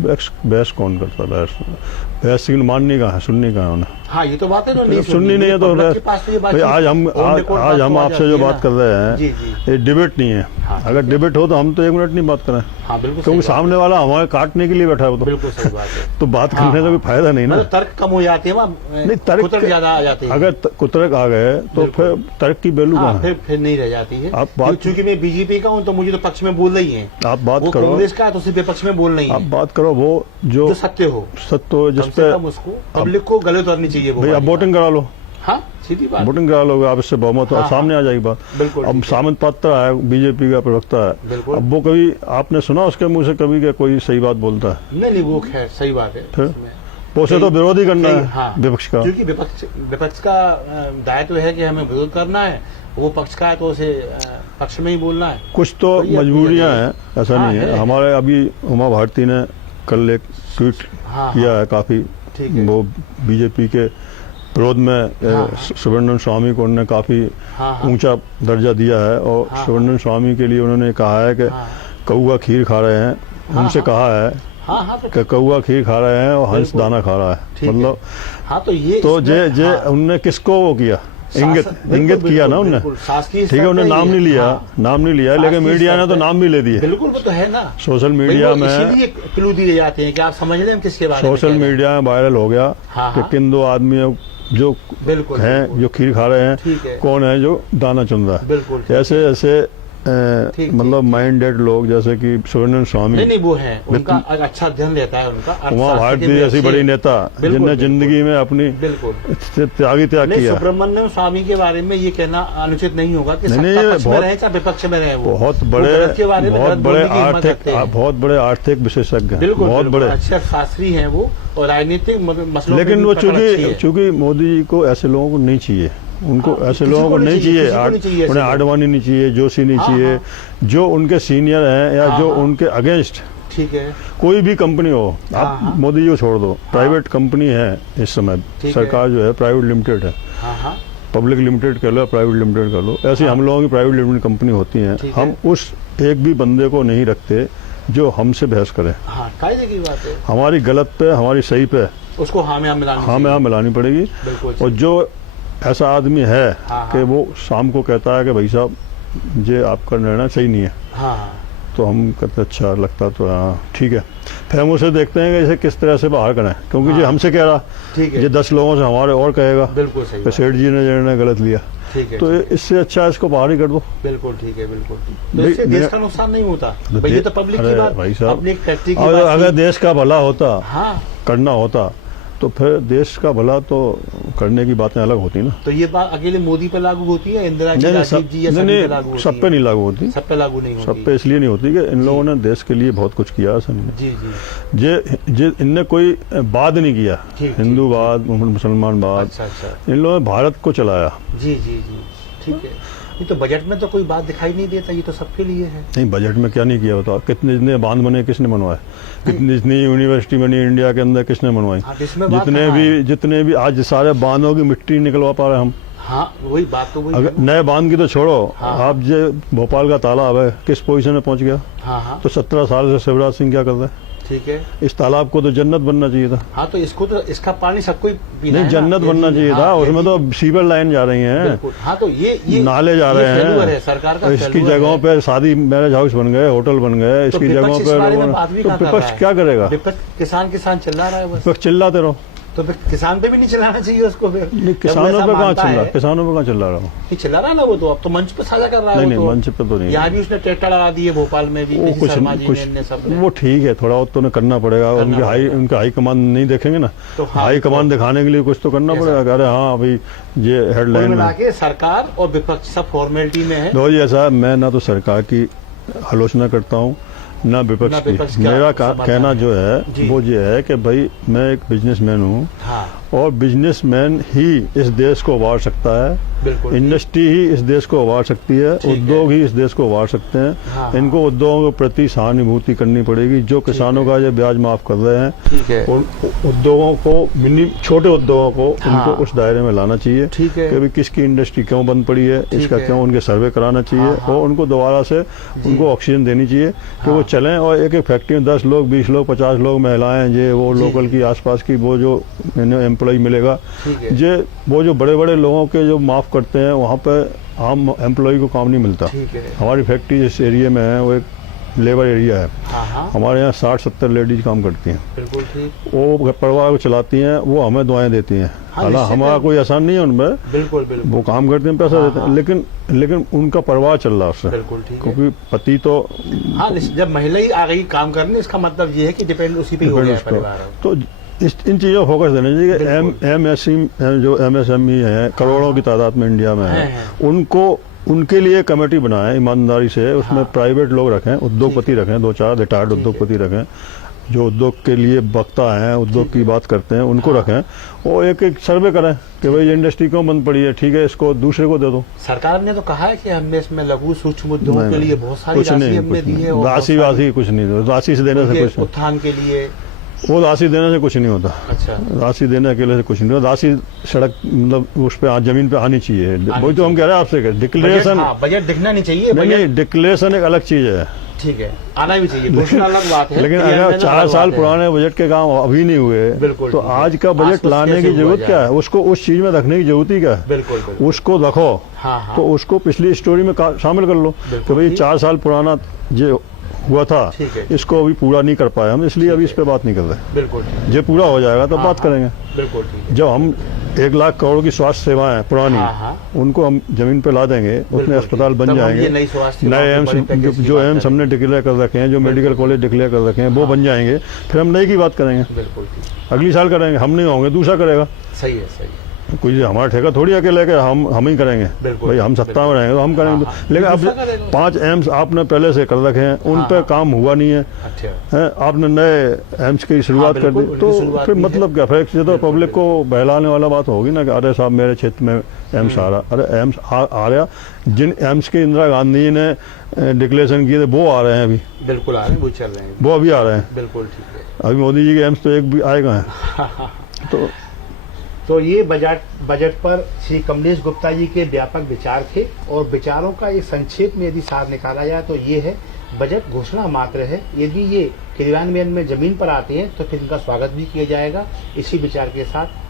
बहस कौन करता है? बहस की माननी कहाँ है, सुननी कहाँ है उन्हें? हाँ ये तो बात है ना, नहीं सुननी नहीं है तो पब्लिक के पास तो ये बात भाई आज हम ऑन रिकॉर्ड बात आज तो हम आ आपसे जाती जो है बात ना। कर रहे जी, हैं जी। ये डिबेट नहीं है। हाँ, अगर डिबेट हो तो हम तो 1 मिनट नहीं बात करें, हाँ बिल्कुल क्योंकि सही बात सामने वाला हमारे काटने के लिए बैठा है वो है। तो बिल्कुल सही बात है। तो बात हाँ, करने का हाँ। कोई फायदा नहीं ना। मतलब तर्क कम हो जाते हैं वहाँ, नहीं तर्क कुतर्क ज्यादा आ जाते हैं। अगर कुतर्क आ गए तो बिल्कुल। फिर तर्क की वैल्यू हाँ, कहाँ है? फिर नहीं रह जाती है। आप बात- चूंकि मैं बीजेपी का हूँ तो मुझे तो पक्ष में बोल रही है, आप बात वो करो, कांग्रेस का है तो सिर्फ विपक्ष में बोल रही आप है। बात करो वो जो जो सत्य हो, सत्य जिस कम से पे कम उसको पब्लिक को गले उतरनी चाहिए वो भाई आप वाली वोटिंग करा लो, बात। हाँ सीधी बात। वोटिंग करा लोगे आप, इससे बहुमत हाँ, सामने आ जाएगी बात। बिल्कुल अब ठीक है। सामंत पात्रा है, बीजेपी का प्रवक्ता है, बिल्कुल। अब वो कभी आपने सुना उसके मुंह से कभी कि कोई सही बात बोलता है? नहीं वो खैर सही बात है। फिर? इसमें वो से तो विरोध ही करना कई- है हाँ, विपक्ष का। क्योंकि विपक्ष का दायित्व है कि हमें विरोध करना है, वो पक्ष का है तो उसे पक्ष में ही बोलना है। कुछ तो तो ये मजबूरियां अपनी हैं, ऐसा हाँ, नहीं है। है। हमारे अभी उमा भारती ने कल एक ट्वीट हाँ, किया है काफी, ठीक है। वो बीजेपी के विरोध में हाँ। सुब्रमण्यम स्वामी को उन्होंने काफी हाँ, हाँ। ऊंचा दर्जा दिया है, और हाँ, सुब्रमण्यम स्वामी के लिए उन्होंने कहा है कि हाँ। कौआ खीर खा रहे हैं, हाँ, उनसे हाँ। कहा है हाँ हाँ तो कि कौआ खीर खा रहे हैं और हंस बिल्कुल। दाना खा रहा है। ठीक है। मतलब हाँ तो ये तो इसमें- जे हाँ, उनने किसको वो किया, इंगित शासन- इंगित बिल्कुल, किया ना बिल्कुल, उनने। बिल्कुल, शासकीय ठीक है, स्तर उन्हें पे नाम ही नहीं है। लिया, हाँ, नाम नहीं लिया, लेकिन शासकीय मीडिया ने स्तर तो पे- नाम भी ले दिए। बिल्कुल वो तो है ना। सोशल भाई, मीडिया वो में इसीलिए क्लू दिए जाते हैं कि आप समझ लें हम किसके बारे में सोशल कह रहे हैं। मीडिया में वायरल हो गया हाँ, कि हाँ। किन 2 आदमियों जो बिल्कुल हैं, बिल्कुल। जो खीर खा रहे ठीक है। हैं, कौन है जो दाना चुन रहा है। बिल्कुल ठीक ऐसे ऐसे ठीक, मतलब माइंडेड लोग जैसे कि सुब्रमण्यम स्वामी, नहीं नहीं वो है, उनका अच्छा अध्ययन रहता है उनका। उमा अर्थशास्त्र भारती के भी जैसी अच्छे- बड़ी नेता बिल्कुल, जिनने बिल्कुल। जिंदगी में अपनी बिल्कुल त्याग नहीं, किया। सुब्रमण्यम स्वामी के बारे में ये कहना अनुचित नहीं होगा कि नहीं, सत्ता ये पक्ष में बहुत- रहे चाहे विपक्ष में रहे, वो बहुत वो बड़े गलत के बारे में बहुत गलत बड़े बोलने की हिम्मत रखते हैं। बहुत बड़े आर्थिक विशेषज्ञ हैं, बिल्कुल बहुत बिल्कुल, बड़े। अच्छे अर्थशास्त्री हैं वो, और राजनीतिक मसलों में लेकिन भी वो पकड़ अच्छी है। चूंकि मोदी जी को ऐसे लोगों को नहीं चाहिए, उनको हाँ, ऐसे किसी लोगों को को नहीं नहीं चाहिए, चाहिए, किसी को नहीं चाहिए ऐसे उन्हें लोग। आडवाणी नहीं चाहिए, जोशी नहीं हाँ, चाहिए, जो उनके सीनियर हैं या हाँ, जो हाँ। उनके अगेंस्ट ठीक है। कोई भी कंपनी हो। हाँ, आप हाँ। मोदी जी को छोड़ दो, प्राइवेट कंपनी है इस समय, ठीक सरकार जो है प्राइवेट लिमिटेड है, हाँ हाँ पब्लिक लिमिटेड कर लो, प्राइवेट लिमिटेड कर लो, ऐसी हम लोगों की प्राइवेट लिमिटेड कंपनी होती हैं। ठीक है। हम उस एक भी बंदे को नहीं रखते जो हमसे बहस करे। हाँ, कायदे की बात है, हमारी गलत पे, हमारी सही पे उसको हाँ में हाँ मिलाना हाँ में हाँ मिलानी पड़ेगी। बिल्कुल और जो ऐसा आदमी है हाँ, कि हाँ। वो शाम को कहता है कि भाई साहब ये आपका निर्णय सही नहीं है, हाँ तो हम कहते अच्छा लगता तो हाँ ठीक है। फिर हम उसे देखते हैं कि इसे किस तरह से बाहर करें, क्योंकि ये हाँ। हमसे कह रहा, ठीक है, ये 10 लोगों से हमारे और कहेगा बिल्कुल सही कि बात। सेठ जी ने निर्णय गलत लिया, ठीक है, तो इससे अच्छा इसको बाहर ही कर दो। बिल्कुल ठीक है, बिल्कुल। तो भाई, इससे देश मेरा- का नुकसान नहीं होता भाई, ये तो पब्लिक की अरे बात, भाई साहब, पब्लिक फैक्ट्री की और बात अगर थी। देश का भला होता, हाँ, करना होता, तो फिर देश का भला तो करने की बातें अलग होती ना। तो ये बात अकेले मोदी पे लागू होती है, इंदिरा जी, राजीव जी, या सभी पे लागू होती सब है? पे नहीं लागू होती, सब पे लागू नहीं सब होती। पे इसलिए नहीं होती कि इन लोगों ने देश के लिए बहुत कुछ किया असल में। जी जी, जे इनने कोई बाद नहीं किया, ठीक, हिंदूवाद मुसलमानवाद, अच्छा अच्छा, इन लोगों ने भारत को चलाया। जी जी जी, ठीक है। ये तो बजट में तो कोई बात दिखाई नहीं देता, ये तो सबके लिए है। नहीं, बजट में क्या नहीं किया बताओ, कितने जितने बांध बने किसने बनवाए, कितनी जितनी यूनिवर्सिटी बनी इंडिया के अंदर किसने बनवाई, हाँ, इसमें बात जितने कहाँ है? जितने भी आज सारे बांधों की मिट्टी निकलवा पा रहे हैं हम। हाँ, वही बात तो वही अगर है। नए बांध की तो छोड़ो, हाँ। आप जो भोपाल का तालाब है किस पोजीशन में पहुंच गया, हाँ हाँ, तो 17 साल से शिवराज सिंह क्या कर रहे हैं। ठीक है। इस तालाब को तो जन्नत बनना चाहिए था। हाँ, तो इसको तो इसका पानी सबको ही पीना नहीं, है ना। जन्नत ये बनना भी- चाहिए हाँ, था, ये उसमें भी- तो सीवर लाइन जा रही हैं, बिल्कुल। हाँ, तो ये नाले जा रहे ये failure है, हैं, सरकार का और इसकी failure जगहों है। पे शादी मैरिज हाउस बन गए, होटल बन गए, तो इसकी विपक्ष जगहों इस पे बारे लोगों में ने- बात भी तो कहाँ कर रहा विपक्ष है? क्या करेगा, विपक्ष किसान चिल्ला रहा है बस। विपक्ष चिल्लाते रहो। तो फिर किसान पे भी नहीं चिल्लाना चाहिए उसको फिर। नहीं, जब वो किसानों ऐसा पे कहाँ मानता चिल्ला, है- किसानों पे कहाँ चिल्ला रहा हूँ। नहीं चिल्ला रहा ना वो, तो अब तो मंच पे साझा कर रहा है। नहीं वो नहीं, तो। मंच पे तो नहीं, यहाँ भी उसने ट्रैक्टर लगा दिए, भोपाल में भी वो पीसी कुछ शर्मा जी कुछ ने, इनने सब ने। वो ठीक है, थोड़ा बहुत तो उन्हें करना पड़ेगा, करना पड़ेगा। उनके हाई कमांड नहीं देखेंगे ना, तो हाँ, हाई कमांड दिखाने के लिए कुछ तो करना कैसा? पड़ेगा। अरे हाँ भाई ये कुल हेडलाइन मिला में के सरकार और विपक्ष सब फॉर्मेलिटी में है। दो जी, ऐसा मैं ना तो सरकार की आलोचना करता हूँ ना विपक्ष ना विपक्ष की। का मेरा समाधान कहना है। जो है जी। वो ये है कि भाई मैं एक बिजनेसमैन हूँ, हाँ, और बिजनेसमैन ही इस देश को उबार सकता है, बिल्कुल। इंडस्ट्री ही इस देश को उबार सकती है, ठीक है। उद्योग ही इस देश को उबार सकते हैं। हाँ, इनको उद्योगों के प्रति सहानुभूति करनी पड़ेगी। जो किसानों का ये ब्याज माफ कर रहे हैं, ठीक है, उन उद्योगों को छोटे उद्योगों को हाँ। उनको उस दायरे में लाना चाहिए ठीक है। कि भाई किसकी इंडस्ट्री क्यों बंद पड़ी है, ठीक इसका है। क्यों उनके सर्वे कराना चाहिए, हाँ, हाँ। और उनको दोबारा से उनको ऑक्सीजन देनी चाहिए कि वो हाँ। चलें। और एक एक फैक्ट्री में 10 लोग, 20 लोग, 50 लोग, महिलाएं, ये वो जी। लोकल की आसपास की वो जो एम्प्लॉय मिलेगा, ठीक है, ये वो जो बड़े बड़े लोगों के जो माफ करते हैं, वहाँ पे आम एम्प्लॉय को काम नहीं मिलता। ठीक है। हमारी फैक्ट्री जिस एरिया में है वो एक लेबर एरिया है, हाँ हाँ, हमारे यहाँ 60-70 लेडीज काम करती हैं, बिल्कुल ठीक, वो परिवार को चलाती हैं, वो हमें दुआएं देती हैं। हाँ, हालांकि निश्चित हमारा है। कोई आसान नहीं है उनमें, बिल्कुल बिल्कुल, वो काम करते हैं, पैसा हाँ, देते हैं, हाँ। लेकिन उनका परिवार चल रहा है उससे, बिल्कुल ठीक है। क्योंकि पति तो हाँ, जब महिला ही आ गई काम करने, इसका मतलब ये है कि डिपेंड उसी पे ही हो गया है उसको- परिवार। तो इन चीज़ों पर फोकस देना चाहिए कि एमएसएमई जो एमएसएमई है, करोड़ों की तादाद में इंडिया में है, उनको उनके लिए कमेटी बनाएं ईमानदारी से, उसमें हाँ। प्राइवेट लोग रखें, उद्योगपति रखें, 2-4 रिटायर्ड ठीक है। उद्योगपति रखें, जो उद्योग के लिए वक्ता हैं, उद्योग की बात करते हैं, उनको हाँ। रखें, और एक एक सर्वे करें कि भाई ये इंडस्ट्री क्यों बंद पड़ी है, ठीक है, इसको दूसरे को दे दो। सरकार ने तो कहा है कि हमने इसमें लघु सूक्ष्म उद्योगों नहीं, के लिए नहीं, बहुत सारी कुछ राशि नहीं, हमने कुछ दी है, नहीं, और बहुत राशि सारी वाशी कुछ नहीं, राशि से देने से उनके कुछ नहीं, उत्थान के लिए। वो राशि देने से कुछ नहीं होता। अच्छा, राशि देने अकेले से कुछ नहीं होता, राशि सड़क मतलब उस पर जमीन पे आनी चाहिए। वही तो हम कह रहे हैं आपसे, डिक्लेरेशन बजट दिखना नहीं चाहिए, नहीं, बजट नहीं, डिक्लेरेशन एक अलग चीज है, ठीक है, आना भी चाहिए, घोषणा अलग बात है, लेकिन क्रियान्वयन अगर 4 अलग साल बात है। पुराने बजट के काम अभी नहीं हुए, बिल्कुल तो ठीक है। आज का बजट आसपास लाने कैसे की हुआ जरूरत जाए? क्या है, उसको उस चीज में रखने की जरूरत ही क्या है, बिल्कुल बिल्कुल, उसको रखो, हाँ हाँ, तो उसको पिछली स्टोरी में शामिल कर लो बिल्कुल कि भाई ठीक। 4 साल पुराना जो हुआ था, ठीक है। इसको अभी पूरा नहीं कर पाए हम, इसलिए ठीक अभी है। इस पे बात नहीं कर रहे। बिल्कुल ठीक, जब पूरा हो जाएगा तब हाँ, बात हाँ, करेंगे। बिल्कुल ठीक है, जब हम 1 लाख करोड़ की स्वास्थ्य सेवाएं हैं पुरानी, हाँ। उनको हम जमीन पे ला देंगे, उसमें अस्पताल बन जाएंगे, नई स्वास्थ्य नए एम्स जो एम्स हमने डिक्लेयर कर रखे हैं, जो मेडिकल कॉलेज डिक्लेयर कर रखे हैं वो बन जाएंगे, फिर हम नई की बात करेंगे। बिल्कुल अगली साल करेंगे, हम नहीं होंगे दूसरा करेगा। सही है, सही है। कोई हमारा ठेका थोड़ी अकेले के हम ही करेंगे, भाई हम सत्ता में रहेंगे तो हम करेंगे। लेकिन अब 5 एम्स आपने पहले से कर रखे हैं, उन पे काम हुआ नहीं है, आपने नए एम्स की शुरुआत कर दी, तो फिर मतलब क्या? फिर तो पब्लिक को बहलाने वाला बात होगी ना कि अरे साहब मेरे क्षेत्र में एम्स आ रहा। अरे एम्स आ रहा, जिन एम्स के इंदिरा गांधी ने डिक्लेरेशन किए थे वो आ रहे हैं अभी, बिल्कुल आ रहे हैं, वो चल रहे हैं, वो अभी आ रहे हैं। बिल्कुल ठीक है। अभी मोदी जी के एम्स तो एक भी आएगा है। तो ये बजट पर श्री कमलेश गुप्ता जी के व्यापक विचार थे, और विचारों का एक संक्षेप में यदि सार निकाला जाए तो ये है, बजट घोषणा मात्र है, यदि ये क्रियान्वयन में जमीन पर आते हैं तो फिर इनका स्वागत भी किया जाएगा। इसी विचार के साथ